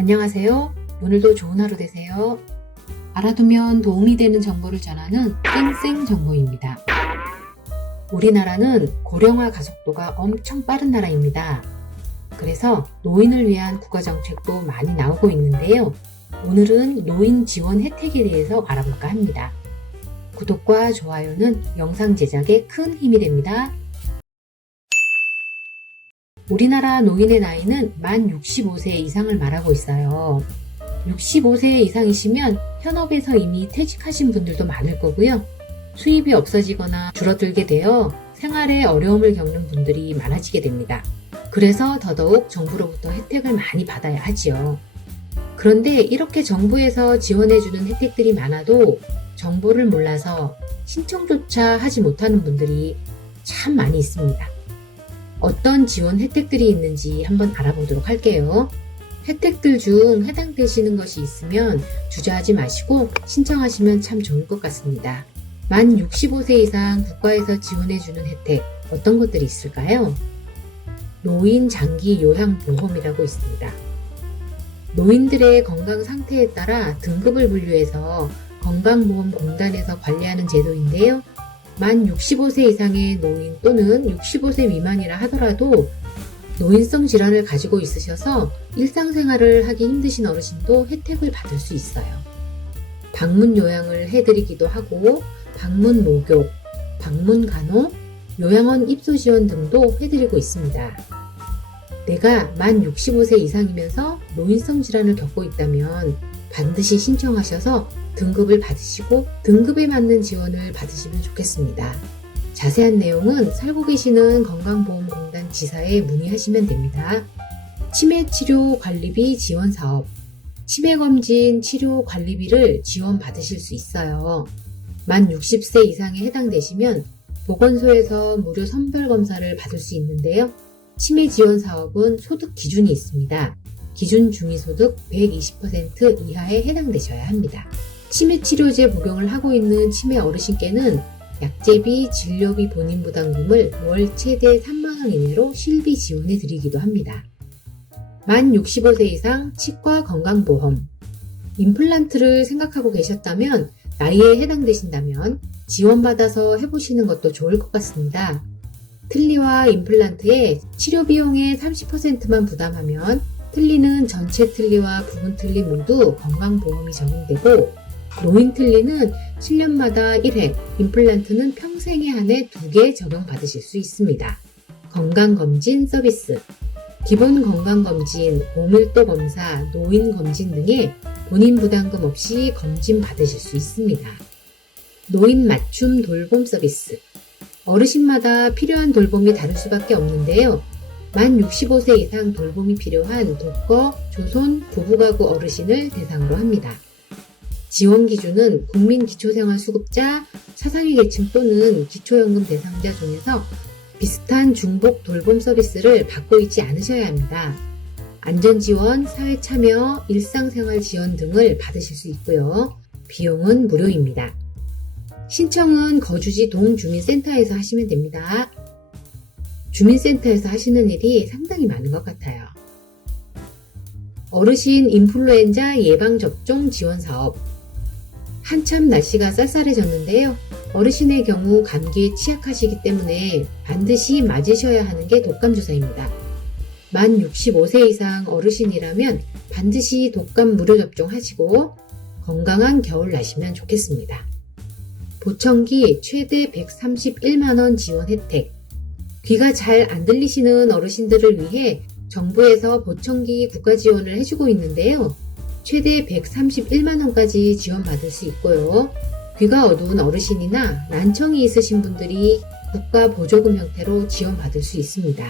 안녕하세요. 오늘도 좋은 하루 되세요. 알아두면 도움이 되는 정보를 전하는 땡땡 정보입니다. 우리나라는 고령화 가속도가 엄청 빠른 나라입니다. 그래서 노인을 위한 국가정책도 많이 나오고 있는데요. 오늘은 노인 지원 혜택에 대해서 알아볼까 합니다. 구독과 좋아요는 영상 제작에 큰 힘이 됩니다. 우리나라 노인의 나이는 만 65세 이상을 말하고 있어요. 65세 이상이시면 현업에서 이미 퇴직하신 분들도 많을 거고요. 수입이 없어지거나 줄어들게 되어 생활에 어려움을 겪는 분들이 많아지게 됩니다. 그래서 더더욱 정부로부터 혜택을 많이 받아야 하지요. 그런데 이렇게 정부에서 지원해주는 혜택들이 많아도 정보를 몰라서 신청조차 하지 못하는 분들이 참 많이 있습니다. 어떤 지원 혜택들이 있는지 한번 알아보도록 할게요. 혜택들 중 해당되시는 것이 있으면 주저하지 마시고 신청하시면 참 좋을 것 같습니다. 만 65세 이상 국가에서 지원해주는 혜택 어떤 것들이 있을까요? 노인 장기 요양보험이라고 있습니다. 노인들의 건강 상태에 따라 등급을 분류해서 건강보험공단에서 관리하는 제도인데요. 만 65세 이상의 노인 또는 65세 미만이라 하더라도 노인성 질환을 가지고 있으셔서 일상생활을 하기 힘드신 어르신도 혜택을 받을 수 있어요. 방문 요양을 해드리기도 하고 방문 목욕, 방문 간호, 요양원 입소 지원 등도 해드리고 있습니다. 내가 만 65세 이상이면서 노인성 질환을 겪고 있다면 반드시 신청하셔서 등급을 받으시고 등급에 맞는 지원을 받으시면 좋겠습니다. 자세한 내용은 살고 계시는 건강보험공단 지사에 문의하시면 됩니다. 치매치료 관리비 지원사업, 치매검진 치료 관리비를 지원받으실 수 있어요. 만 60세 이상에 해당되시면 보건소에서 무료 선별검사를 받을 수 있는데요. 치매지원사업은 소득 기준이 있습니다. 기준 중위소득 120% 이하에 해당되셔야 합니다. 치매치료제 복용을 하고 있는 치매 어르신께는 약제비, 진료비 본인 부담금을 월 최대 3만원 이내로 실비 지원해 드리기도 합니다. 만 65세 이상 치과 건강보험, 임플란트를 생각하고 계셨다면 나이에 해당되신다면 지원받아서 해보시는 것도 좋을 것 같습니다. 틀니와 임플란트의 치료 비용의 30%만 부담하면 틀니는 전체 틀니와 부분 틀니 모두 건강보험이 적용되고 노인 틀니는 7년마다 1회, 임플란트는 평생에 한해 2개 적용받으실 수 있습니다. 건강검진 서비스, 기본 건강검진, 고밀도 검사, 노인검진 등의 본인 부담금 없이 검진 받으실 수 있습니다. 노인 맞춤 돌봄 서비스, 어르신마다 필요한 돌봄이 다를 수밖에 없는데요. 만 65세 이상 돌봄이 필요한 독거, 조손, 부부가구 어르신을 대상으로 합니다. 지원 기준은 국민기초생활수급자, 차상위 계층 또는 기초연금 대상자 중에서 비슷한 중복 돌봄 서비스를 받고 있지 않으셔야 합니다. 안전지원, 사회참여, 일상생활 지원 등을 받으실 수 있고요. 비용은 무료입니다. 신청은 거주지 동주민센터에서 하시면 됩니다. 주민센터에서 하시는 일이 상당히 많은 것 같아요. 어르신 인플루엔자 예방접종 지원사업, 한참 날씨가 쌀쌀해졌는데요. 어르신의 경우 감기에 취약하시기 때문에 반드시 맞으셔야 하는 게 독감주사입니다. 만 65세 이상 어르신이라면 반드시 독감 무료 접종하시고 건강한 겨울 나시면 좋겠습니다. 보청기 최대 131만원 지원 혜택, 귀가 잘 안 들리시는 어르신들을 위해 정부에서 보청기 국가 지원을 해주고 있는데요. 최대 131만원까지 지원받을 수 있고요. 귀가 어두운 어르신이나 난청이 있으신 분들이 국가 보조금 형태로 지원받을 수 있습니다.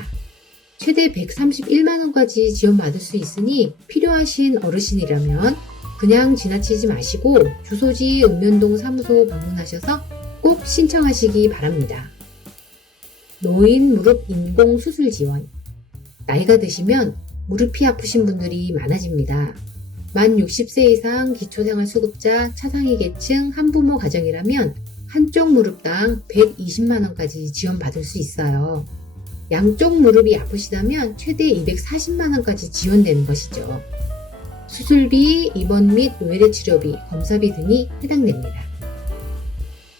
최대 131만원까지 지원받을 수 있으니 필요하신 어르신이라면 그냥 지나치지 마시고 주소지 읍면동 사무소 방문하셔서 꼭 신청하시기 바랍니다. 노인 무릎 인공 수술 지원, 나이가 드시면 무릎이 아프신 분들이 많아집니다. 만 60세 이상 기초생활수급자 차상위 계층 한부모 가정이라면 한쪽 무릎당 120만원까지 지원받을 수 있어요. 양쪽 무릎이 아프시다면 최대 240만원까지 지원되는 것이죠. 수술비, 입원 및 외래 치료비, 검사비 등이 해당됩니다.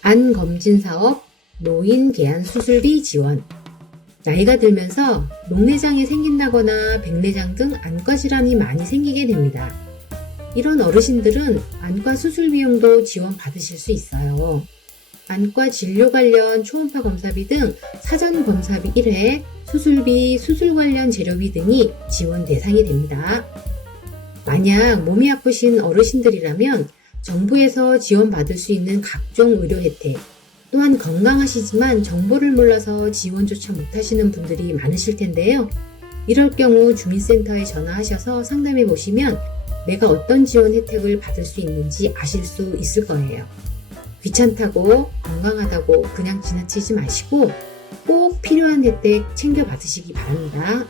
안검진사업, 노인 개안 수술비 지원. 나이가 들면서 녹내장이 생긴다거나 백내장 등 안과 질환이 많이 생기게 됩니다. 이런 어르신들은 안과 수술 비용도 지원받으실 수 있어요. 안과 진료 관련 초음파 검사비 등 사전 검사비 1회, 수술비, 수술 관련 재료비 등이 지원 대상이 됩니다. 만약 몸이 아프신 어르신들이라면 정부에서 지원받을 수 있는 각종 의료 혜택, 또한 건강하시지만 정보를 몰라서 지원조차 못하시는 분들이 많으실 텐데요. 이럴 경우 주민센터에 전화하셔서 상담해 보시면 내가 어떤 지원 혜택을 받을 수 있는지 아실 수 있을 거예요. 귀찮다고 건강하다고 그냥 지나치지 마시고 꼭 필요한 혜택 챙겨 받으시기 바랍니다.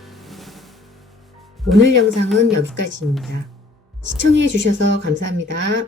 오늘 영상은 여기까지입니다. 시청해 주셔서 감사합니다.